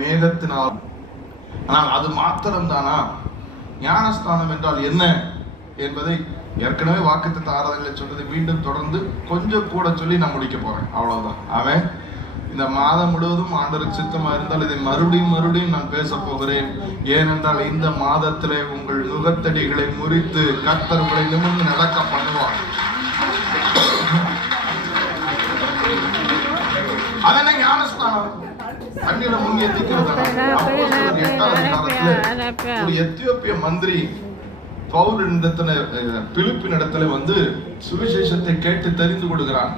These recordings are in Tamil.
மேகத்தினால். ஆனால் அது மாத்திரம் தானா? ஞானஸ்தானம் என்றால் என்ன என்பதை ஏற்கனவே வாக்குத்தத்த ஆராதனைகளை சொன்னதை மீண்டும் தொடர்ந்து கொஞ்சம் கூட சொல்லி நான் முடிக்க போறேன். அவ்வளவுதான். அவன் இந்த மாதம் முழுவதும் ஆண்டவருக்கு சித்தமா இருந்தால் இதை மறுபடியும் நான் பேச போகிறேன். ஏனென்றால் இந்த மாதத்திலே உங்கள் நுகத்தடிகளை முறித்து கர்த்தர் உங்களை நிமிர்ந்து நடக்க பண்ணுவார். அதென்ன ஞானஸ்தானம்? தண்ணீரை முன்னேற்றிக்கிறது. ஒரு எத்தியோப்பிய மந்திரி பவுலிடத்துல பிலிப்பின் இடத்துல வந்து சுவிசேஷத்தை கேட்டு தெரிந்து கொடுக்கிறான்.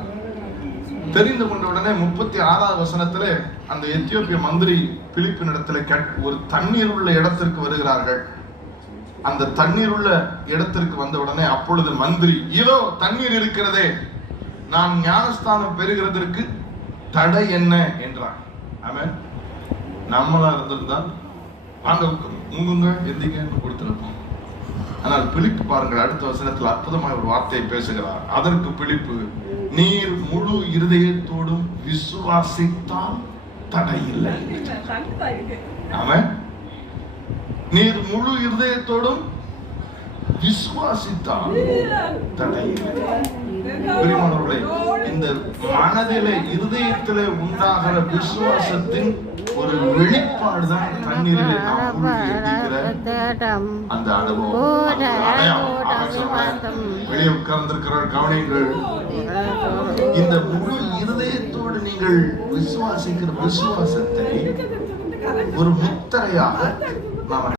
தெரிந்து கொண்ட உடனே 36வது வசனத்துல அந்த எத்தியோப்பிய மந்திரி பிலிப்பின் இடத்துல ஒரு தண்ணீர் உள்ள இடத்திற்கு வருகிறார்கள். அந்த தண்ணீர் உள்ள இடத்திற்கு வந்த உடனே அப்பொழுது மந்திரி, இதோ தண்ணீர் இருக்கிறதே, நான் ஞானஸ்தானம் பெறுகிறதற்கு தடை என்ன என்றான். ஆமென். நம்மளா இருந்திருந்தால் வாங்க முங்குங்க எந்திங்க கொடுத்துருப்போம். ஆனால் பிலிப்பு பாருங்கள், அடுத்த வசனத்தில் அற்புதமாக ஒரு வார்த்தையை பேசுகிறார். அதற்கு பிலிப்பு, நீர் முழு இருதயத்தோடும் விசுவாசித்தால் தடை இல்லை. ஆமென். நீர் முழு இருதயத்தோடும் விசுவாசித்தால் தடை இல்லை. பிரியமானவர்களே, இந்த மனதிலே இருதயத்திலே உண்டாகிற விசுவாசத்தின் ஒரு வெளிப்பாடுதான் தண்ணீரிலே நாம் அந்த அனுபவம். வெளியே உட்கார்ந்திருக்கிற கவனியங்கள், இந்த முழு இருதயத்தோடு நீங்கள் விசுவாசிக்கிற விசுவாசத்தை ஒரு முத்திரையாக நாம்